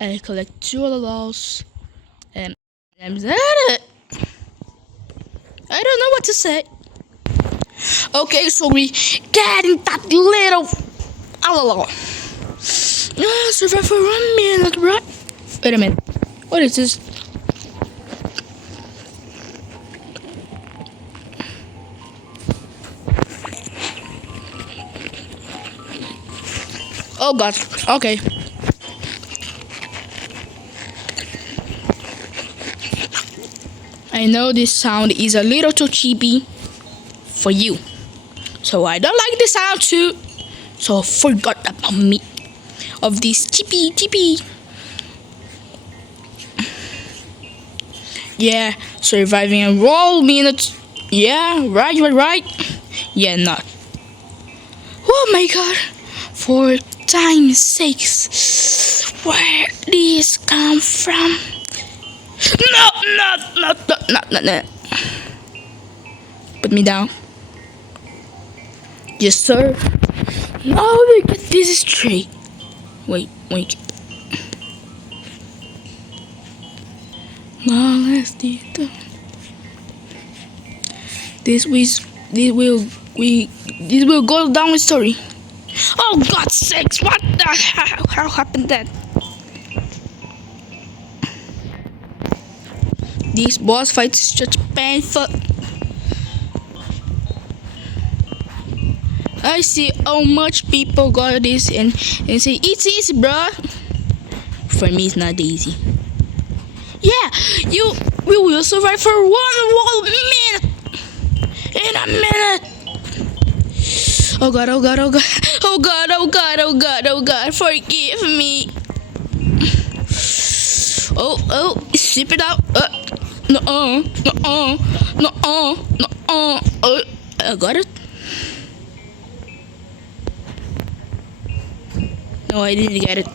I collect two other balls. And I don't know what to say. Okay, so we get in that little survive for 1 minute, right? Wait a minute. What is this? Oh god. Okay. I know this sound is a little too cheapy for you. So I don't like the sound too. So forgot about me. Of this cheapy. Yeah, surviving a roll minutes. Yeah, right. Yeah, not. Oh my god. For time's sakes. Where this come from? No. Put me down. Yes, sir. Now we get this straight. Wait. Now let's do it. This will go down with story. Oh God's sakes! What the hell? How happened that? This boss fight is just painful. I see how much people got this and say it's easy, bruh. For me, it's not easy. Yeah, we will survive for 1 whole minute. In a minute. Oh god. Forgive me. Oh, sip it out. No. I got it. No, I didn't get it.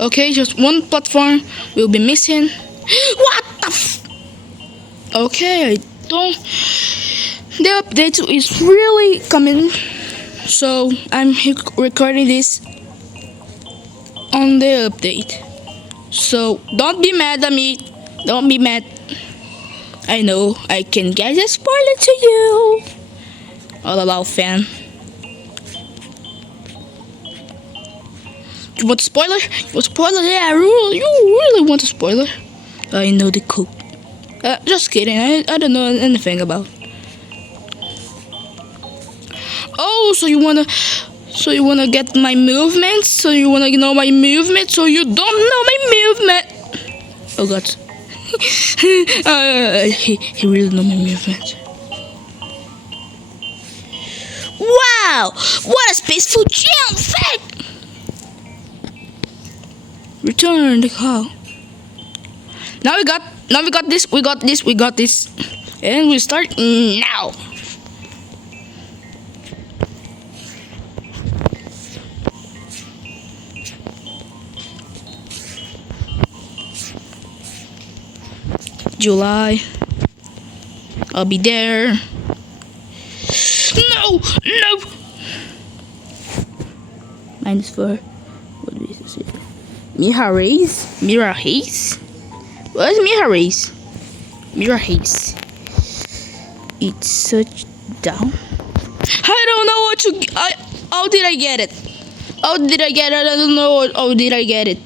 Okay, just one platform will be missing. What the Okay, I don't... The update is really coming. So, I'm recording this on the update. So, don't be mad at me. Don't be mad. I know, I can get a spoiler to you. All about fan. You want a spoiler? Yeah, you really want a spoiler? I know the code. Just kidding. I don't know anything about. Oh, so you wanna get my movements? So you wanna know my movement? So you don't know my movement? Oh God. He really know my movement. Wow! What a spaceful jump! Fact! Return the call. Now we got this. We got this. And we start now. July. I'll be there. No. -4. What do we say? Mirror haze? What is mirror haze? Mirror haze. It's such down. I don't know what to. How did I get it? I don't know. How did I get it?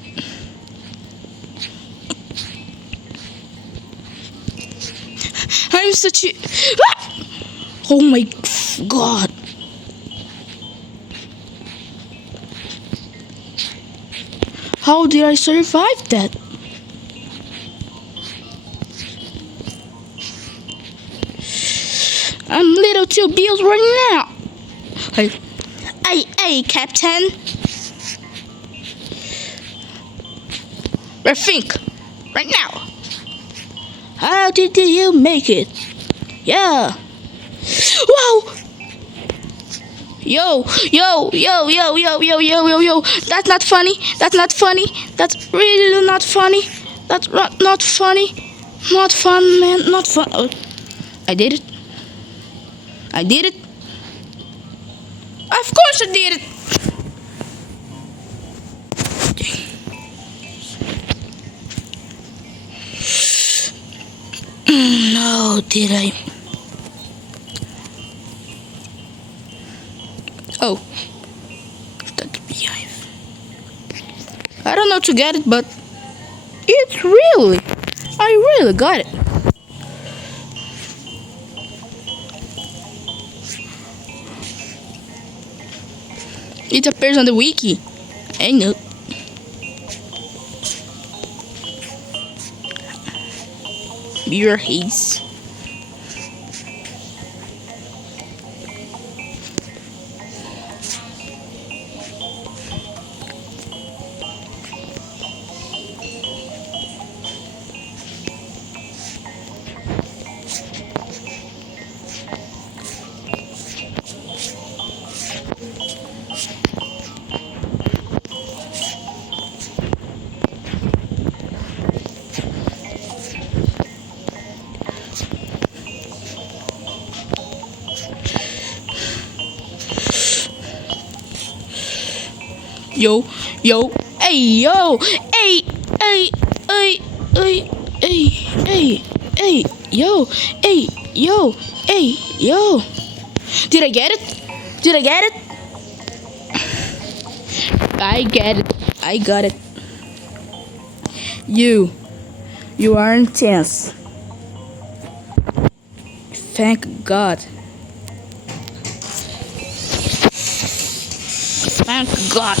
I'm such a. Oh my God. How did I survive that? I'm little too bills right now. Hey, Captain. Think right now. How did you make it? Yeah. Wow. Yo. That's not funny. That's really not funny. That's not funny. Not fun, man. Not fun. Oh, I did it. I did it. Of course I did it. No, did I? Oh, that's Beehive. I don't know to get it, but it's really, I really got it. It appears on the wiki. I know. Beer haze. Yo, yo, hey, yo, hey, hey, hey, hey, hey, hey, hey, yo, hey, yo, hey, yo. Did I get it? Did I get it? I get it. I got it. You are intense. Thank God. Thank God.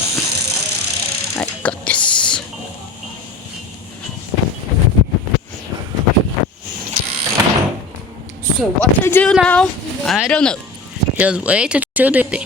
I got this. So what I do now? I don't know. Just wait until the day.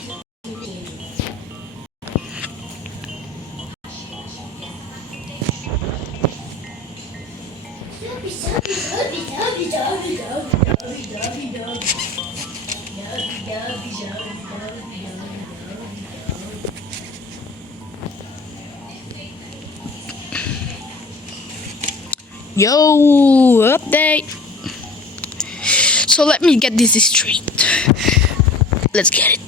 Yo, update. So let me get this straight. Let's get it.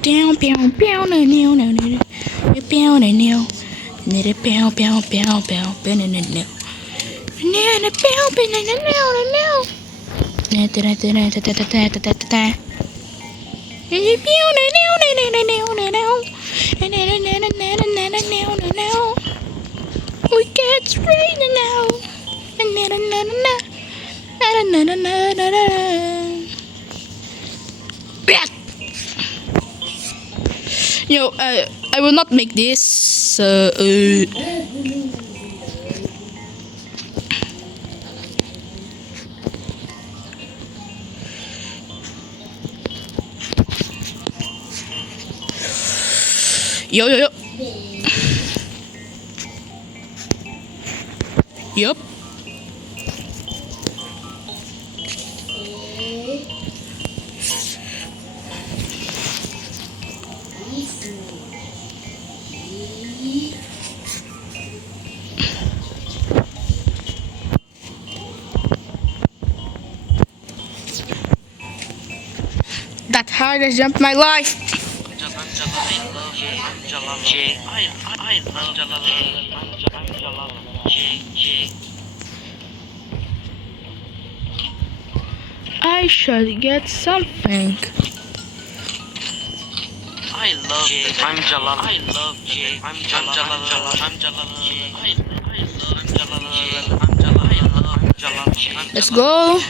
Down, down, down, down, down, down, down, down, we get straight now. Yo, I will not make this. Yo, yo, yo. Yup. That hardest jump in my life. I should get something. I love Jay. I'm Jalal. I love Jay. I'm Jalal. I'm Jalal. I'm Jalal. Let's go.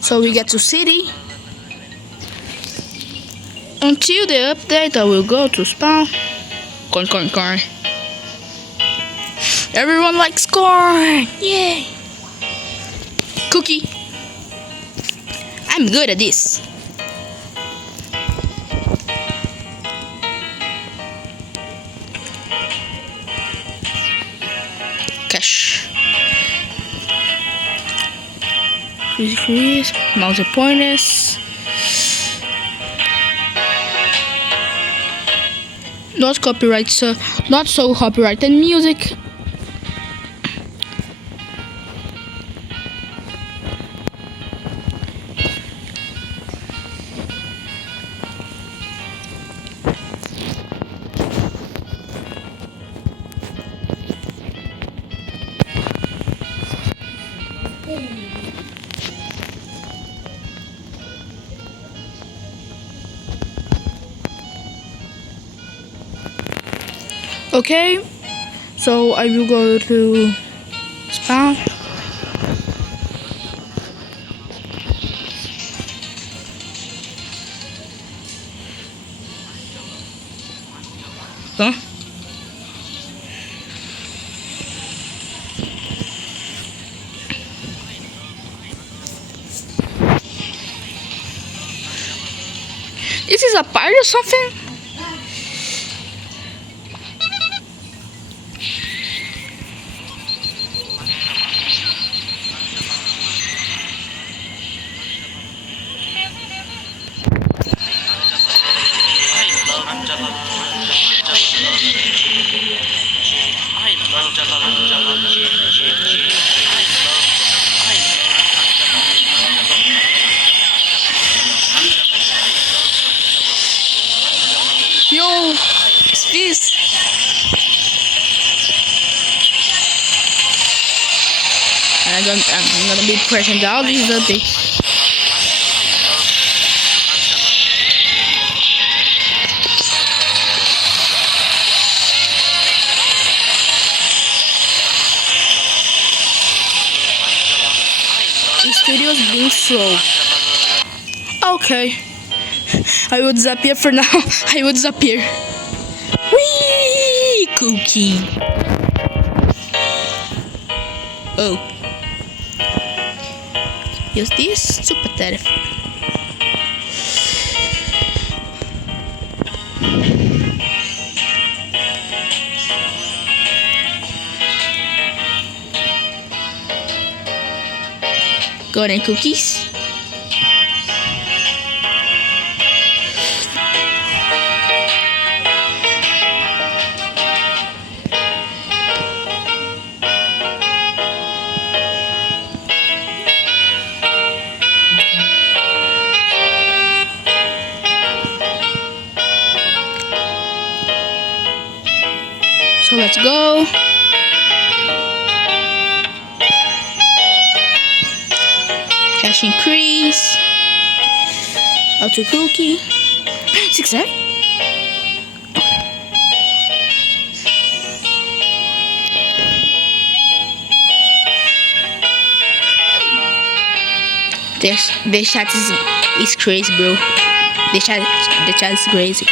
So we get to city. Until the update, I will go to spawn. Corn, corn, corn. Everyone likes corn. Yay. Cookie. I'm good at this. Cash. Crazy Chris. Mouse pointers. Not copyright, so not so copyrighted music. Okay, so I will go to spawn. Huh? This is a party or something? Yo, it's this. And I'm gonna be pressing all these updates. This video is being slow. Okay. I will disappear for now. I will disappear. Whee! Cookie. Oh. Use this to pathetic. Golden cookies. So let's go. Cash increase. Auto cookie. 6 egg. The chat is crazy, bro. The chat is crazy.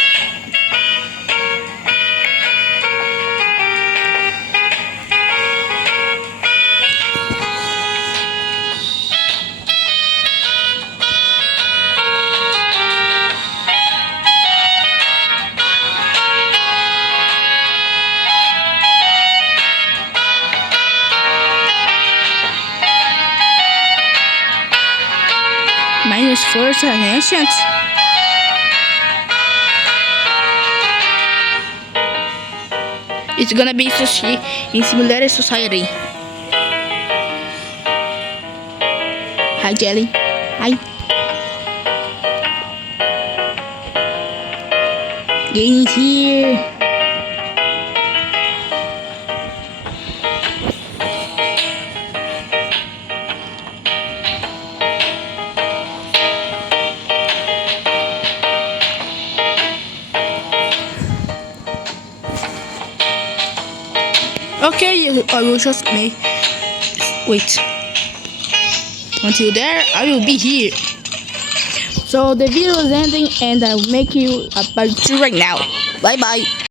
Minus force and ancient. It's gonna be in simulated society. Hi, Jelly. Hi. Gain is here. Okay, I will just wait. Until there, I will be here. So the video is ending and I'll make you a part 2 right now. Bye bye.